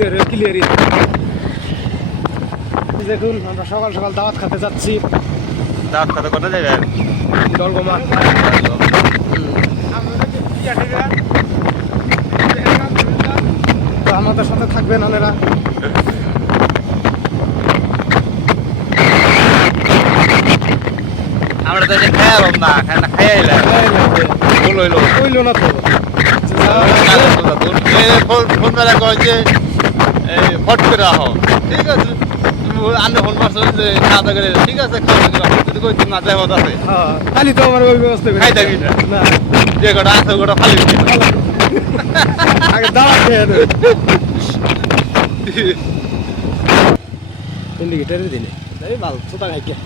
ক্লিয়ারই। দেখুন আমরা সকাল সকাল দাওয়াত খেতে যাচ্ছি। দাঁত খাতে কোথায় যাবেন? ডলগমা। তো আমাদের সাথে থাকবেন আলেরা। আমরা তো খাই আলাম না, খাই আইলাম ভুল হইলো। কইলো না তো ফোন বেলা কয় যে ফট করে আহ, ঠিক আছে আন্নে ফোন মারছো যে খাওয়া দাওয়া করে, ঠিক আছে খাওয়া দাওয়া যদি কই না যায় মত আছে খালি তো আমার ওই ব্যবস্থা খাই থাকি না, না যে কটা আছে ওটা খালি আগে দাওয়াত খেয়ে ইন্ডিকেটারের দিনে এই মাল ছোটা খাইকে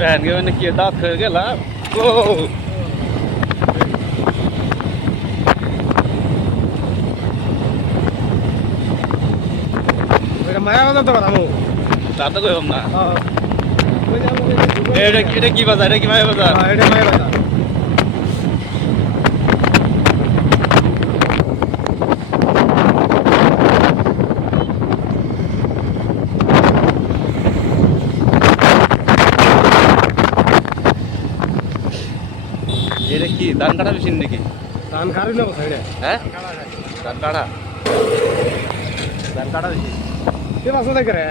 बहन के मैंने किया दांत खड़ गया ओ মায়া বাজার তো কথা दांत कोई हम ना এটা কি বাজার, এটা কি মায়া বাজার? এটা মায়া বাজার। এটা কি ধান কাটা মেশিন নাকি? ধান কাটি না কোথায় রে? হ্যাঁ ধান কাটা মেশিন কে বাসা দেখে রে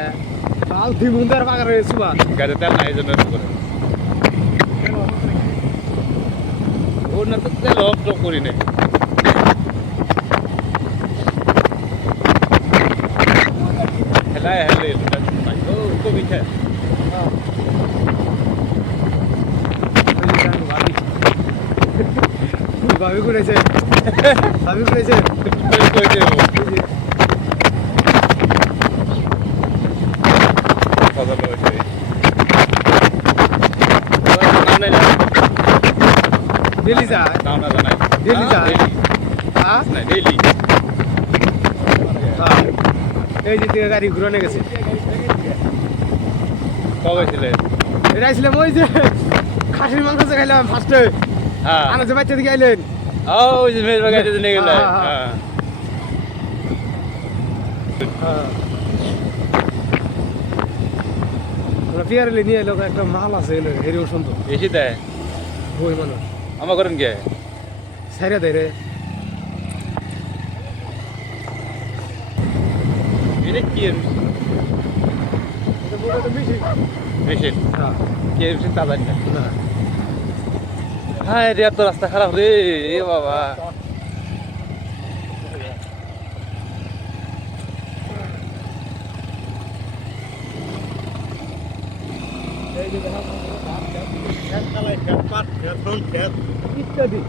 কাল তুই মুন্দার পাকা রে সুবা গাড়ি তেল নাই জন্য করে ওর না তো তেল অফ তো করি না। হেলা হেলে ও তো বিখে ভাবি করেছে ভাবি করেছে কইতে ও কথা বলছে ডেলি যায় নাম না জানাই ডেলি যায় হ্যাঁ না ডেইলি এই যে থেকে গাড়ি ঘুরানো গেছে কবে ছিলেন? এটা আসলাম ওই যে খাসির মাংস যে খাইলাম ফার্স্টে হ্যাঁ আনাজে বাচ্চা থেকে আইলেন ওই যে মেয়ের বাগাইতে নিয়ে গেলে হ্যাঁ। পিয়ারলি নিয়ে এলো একটা মাল আছে হেরিও সুন্দর বেশি দেয় ওই মানুষ আমার করেন কে সাইরা দেয় রে এটা কি মেশিন কি মেশিন তা জানি না। হ্যাঁ রে এত রাস্তা খারাপ রে এ বাবা ইত্যাদি